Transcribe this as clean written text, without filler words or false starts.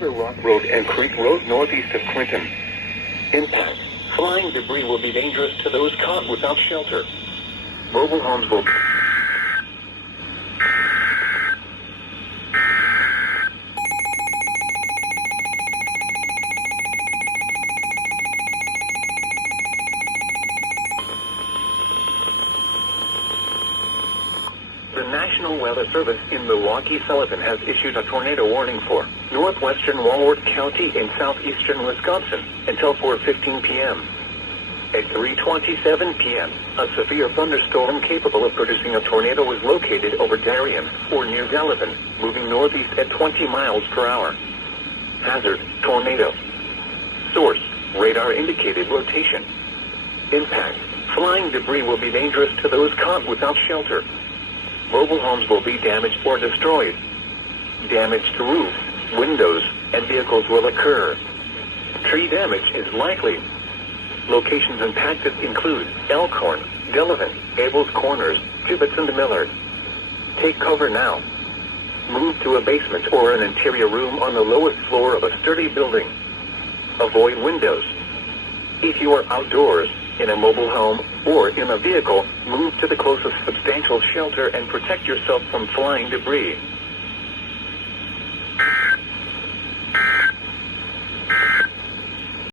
Rock Road and Creek Road northeast of Clinton. Impact. Flying debris will be dangerous to those caught without shelter. Mobile homes will... The National Weather Service in Milwaukee-Sullivan has issued a tornado warning for northwestern Walworth County in southeastern Wisconsin until 4:15 p.m. At 3:27 p.m., a severe thunderstorm capable of producing a tornado was located over Darien or near Delavan, moving northeast at 20 miles per hour. Hazard: tornado. Source: radar indicated rotation. Impact: flying debris will be dangerous to those caught without shelter. Mobile homes will be damaged or destroyed. Damage to roofs, windows, and vehicles will occur. Tree damage is likely. Locations impacted include Elkhorn, Delavan, Abel's Corners, Tibbetts, and Millard. Take cover now. Move to a basement or an interior room on the lowest floor of a sturdy building. Avoid windows. If you are outdoors, in a mobile home, or in a vehicle, move to the closest substantial shelter and protect yourself from flying debris.